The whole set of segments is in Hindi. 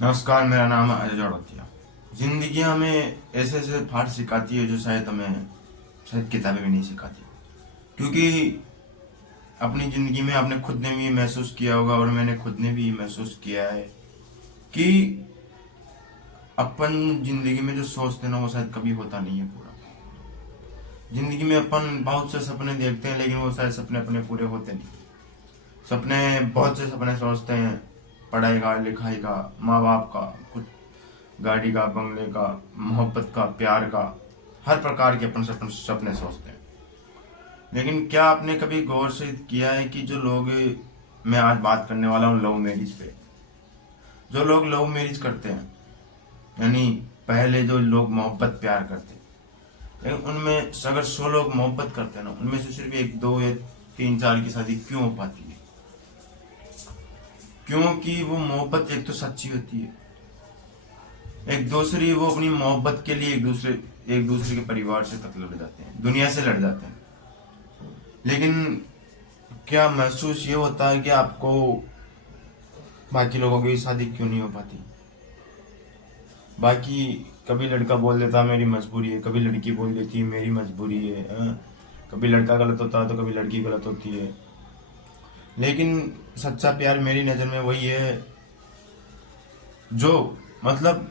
नमस्कार, मेरा नाम है अजय जड़ोतिया। जिंदगी हमें ऐसे ऐसे पाठ सिखाती है जो शायद किताबें भी नहीं सिखाती। क्योंकि अपनी जिंदगी में आपने खुद ने भी ये महसूस किया होगा और मैंने खुद ने भी ये महसूस किया है कि अपन जिंदगी में जो सोचते हैं ना वो शायद कभी होता नहीं है पूरा। जिंदगी में अपन बहुत से सपने देखते हैं लेकिन वो शायद सपने अपने पूरे होते नहीं। सपने बहुत से सपने सोचते हैं, पढ़ाई का, लिखाई का, माँ बाप का, कुछ गाड़ी का, बंगले का, मोहब्बत का, प्यार का, हर प्रकार के अपन सपने सपने सोचते हैं। लेकिन क्या आपने कभी गौर से किया है कि जो लोग, मैं आज बात करने वाला हूँ लव मैरिज पे, जो लोग लव मैरिज करते हैं, यानी पहले जो लोग मोहब्बत प्यार करते हैं, लेकिन उनमें अगर 100 लोग मोहब्बत करते हैं ना, उनमें से सिर्फ एक दो या तीन चार की शादी क्यों हो पाती है? क्योंकि वो मोहब्बत एक तो सच्ची होती है, एक दूसरी वो अपनी मोहब्बत के लिए एक दूसरे के परिवार से तक लड़ जाते हैं, दुनिया से लड़ जाते हैं। लेकिन क्या महसूस ये होता है कि आपको बाकी लोगों की शादी क्यों नहीं हो पाती? बाकी कभी लड़का बोल देता मेरी मजबूरी है, कभी लड़की बोल देती है मेरी मजबूरी है, कभी लड़का गलत होता है तो कभी लड़की गलत होती है। लेकिन सच्चा प्यार मेरी नज़र में वही है जो, मतलब,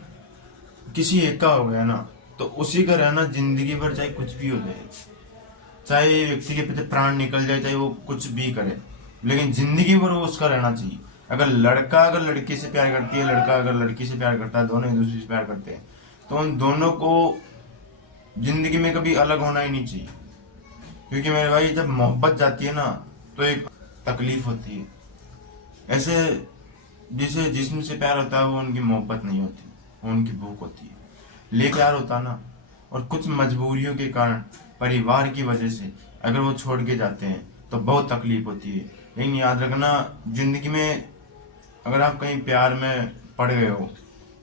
किसी एक का हो गया ना तो उसी का रहना जिंदगी भर, चाहे कुछ भी हो जाए, चाहे व्यक्ति के पीछे प्राण निकल जाए, चाहे वो कुछ भी करे, लेकिन जिंदगी भर वो उसका रहना चाहिए। अगर लड़की से प्यार करती है, लड़का अगर लड़की से प्यार करता है, दोनों एक दूसरे से प्यार करते हैं, तो उन दोनों को जिंदगी में कभी अलग होना ही नहीं चाहिए। क्योंकि मेरे भाई, जब मोहब्बत जाती है ना तो एक तकलीफ होती है। ऐसे जिसे जिस्म से प्यार होता है वो उनकी मोहब्बत नहीं होती, वो उनकी भूख होती है। ले प्यार होता ना, और कुछ मजबूरियों के कारण, परिवार की वजह से अगर वो छोड़ के जाते हैं तो बहुत तकलीफ होती है। लेकिन याद रखना, जिंदगी में अगर आप कहीं प्यार में पड़ गए हो,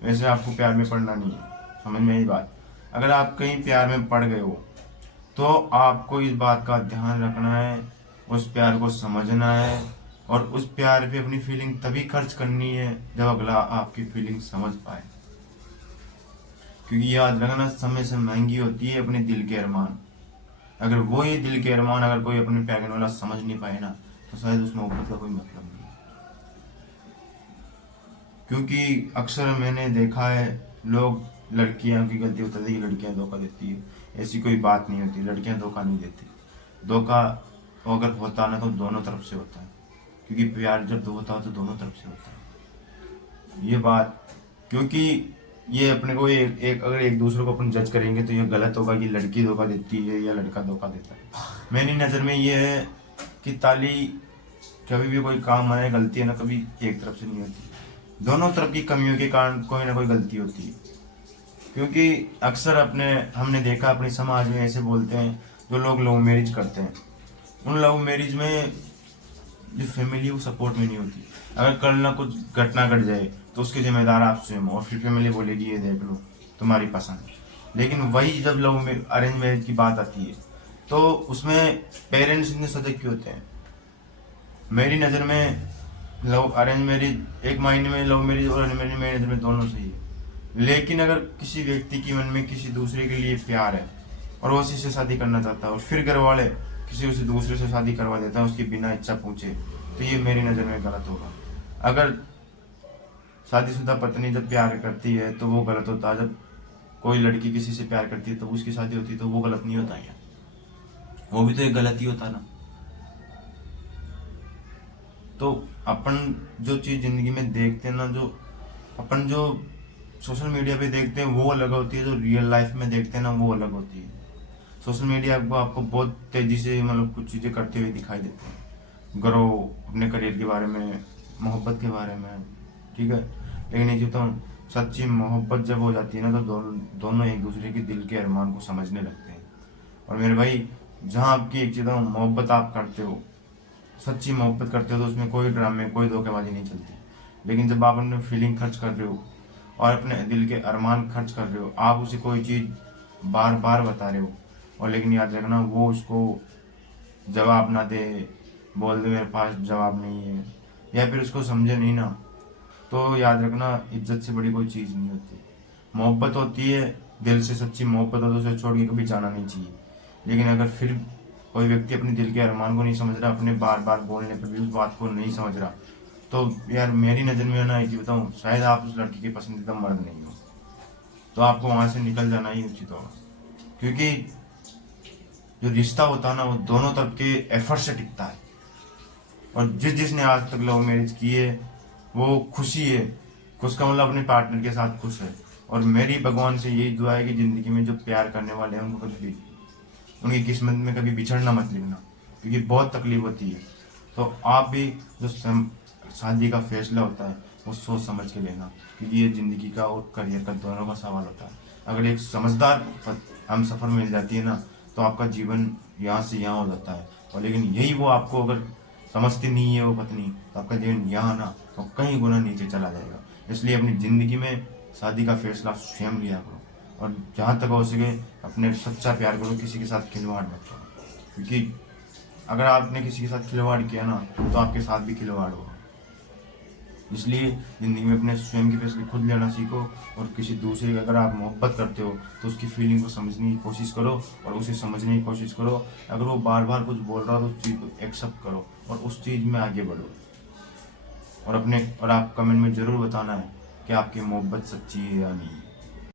वैसे आपको प्यार में पड़ना नहीं है, समझ में यही बात। अगर आप कहीं प्यार में पड़ गए हो तो आपको इस बात का ध्यान रखना है, उस प्यार को समझना है, और उस प्यार पे अपनी फीलिंग तभी खर्च करनी है जब अगला आपकी फीलिंग समझ पाए। क्योंकि याद रखना, समय से महंगी होती है अपने दिल के अरमान। अगर वही दिल के अरमान अगर कोई अपने प्यार वाला समझ नहीं पाए ना, तो शायद उस मोहब्बत का कोई मतलब नहीं। क्योंकि अक्सर मैंने देखा है, लोग, लड़कियां की गलती होती है कि लड़कियां धोखा देती है। ऐसी कोई बात नहीं होती, लड़कियां धोखा नहीं देती। धोखा अगर होता ना तो दोनों तरफ से होता है। क्योंकि प्यार जब दो होता है तो दोनों तरफ से होता है, ये बात। क्योंकि ये अपने को अगर एक दूसरे को अपन जज करेंगे तो ये गलत होगा कि लड़की धोखा देती है या लड़का धोखा देता है। मेरी नज़र में ये है कि ताली, कभी भी कोई काम आए, गलती है ना कभी एक तरफ से नहीं होती, दोनों तरफ की कमियों के कारण कोई ना कोई गलती होती है। क्योंकि अक्सर अपने हमने देखा, अपने समाज में ऐसे बोलते हैं, जो लोग लव मैरिज करते हैं, उन लव मैरिज में जो फैमिली वो सपोर्ट में नहीं होती। अगर कल ना कुछ घटना घट जाए तो उसके जिम्मेदार आप स्वयं हो, और फिर फैमिली बोलेगी ये देख लो तुम्हारी पसंद। लेकिन वही जब लव में अरेंज मैरिज की बात आती है तो उसमें पेरेंट्स इतने सजग क्यों होते हैं? मेरी नज़र में लव अरेंज मैरिज एक मायने में, लव मैरिज और अरेंज मैरिज मेरी नज़र में दोनों सही है। लेकिन अगर किसी व्यक्ति की मन में किसी दूसरे के लिए प्यार है और वो उसी से शादी करना चाहता है, और फिर घर वाले किसी उसे दूसरे से शादी करवा देता है उसकी बिना इच्छा पूछे, तो ये मेरी नज़र में गलत होगा। अगर शादीशुदा पत्नी जब प्यार करती है तो वो गलत होता है, जब कोई लड़की किसी से प्यार करती है तो उसकी शादी होती है तो वो गलत नहीं होता है? वो भी तो एक गलत ही होता ना। तो अपन जो चीज़ ज़िंदगी में देखते हैं ना, जो अपन जो सोशल मीडिया पे देखते हैं वो अलग होती है, जो रियल लाइफ में देखते हैं ना वो अलग होती है। सोशल मीडिया को आपको बहुत तेज़ी से, मतलब, कुछ चीज़ें करते हुए दिखाई देते हैं, ग्रो अपने करियर के बारे में, मोहब्बत के बारे में, ठीक है। लेकिन ये जो तो सच्ची मोहब्बत जब हो जाती है ना तो दोनों एक दूसरे के दिल के अरमान को समझने लगते हैं। और मेरे भाई, जहाँ आपकी एक चीज़ मोहब्बत आप करते हो, सच्ची मोहब्बत करते हो, तो उसमें कोई ड्रामे, कोई धोखेबाजी नहीं चलती। लेकिन जब आप अपने फीलिंग खर्च कर रहे हो और अपने दिल के अरमान खर्च कर रहे हो, आप उसे कोई चीज़ बार बार बता रहे हो, और लेकिन याद रखना वो उसको जवाब ना दे, बोल दे मेरे पास जवाब नहीं है, या फिर उसको समझे नहीं ना, तो याद रखना, इज्जत से बड़ी कोई चीज़ नहीं होती। मोहब्बत होती है, दिल से सच्ची मोहब्बत हो तो उसे छोड़ के कभी जाना नहीं चाहिए। लेकिन अगर फिर कोई व्यक्ति अपने दिल के अरमान को नहीं समझ रहा, अपने बार बार बोलने पर भी उस बात को नहीं समझ रहा, तो यार मेरी नज़र में ना एक ही बताऊँ, शायद आप उस लड़की के पसंदीदा मर्द नहीं हो। तो आपको वहाँ से निकल जाना ही उचित होगा। क्योंकि जो रिश्ता होता है ना, वो दोनों तरफ के एफर्ट से टिकता है। और जिसने आज तक लव मैरिज की है वो खुशी है, खुश का मतलब अपने पार्टनर के साथ खुश है। और मेरी भगवान से यही दुआ है कि जिंदगी में जो प्यार करने वाले हैं उनको कभी उनकी किस्मत में कभी बिछड़ना मत लिखना, क्योंकि बहुत तकलीफ होती है। तो आप भी जो शादी का फैसला होता है वो सोच समझ के लेना, क्योंकि ये ज़िंदगी का और करियर का दोनों का सवाल होता है। अगर एक समझदार हम सफ़र मिल जाती है ना, तो आपका जीवन यहाँ से यहाँ हो जाता है। और लेकिन यही वो आपको अगर समझती नहीं है वो पत्नी, तो आपका जीवन यहाँ ना तो कहीं गुना नीचे चला जाएगा। इसलिए अपनी ज़िंदगी में शादी का फैसला स्वयं लिया करो, और जहाँ तक हो सके अपने सच्चा प्यार करो, किसी के साथ खिलवाड़ मत करो। क्योंकि अगर आपने किसी के साथ खिलवाड़ किया ना, तो आपके साथ भी खिलवाड़ होगा। इसलिए ज़िंदगी में अपने स्वयं के फैसले खुद लेना सीखो, और किसी दूसरे की अगर आप मोहब्बत करते हो तो उसकी फीलिंग को समझने की कोशिश करो और उसे समझने की कोशिश करो। अगर वो बार बार कुछ बोल रहा हो तो उस चीज़ को एक्सेप्ट करो और उस चीज़ में आगे बढ़ो। और आप कमेंट में ज़रूर बताना है कि आपकी मोहब्बत सच्ची है या नहीं।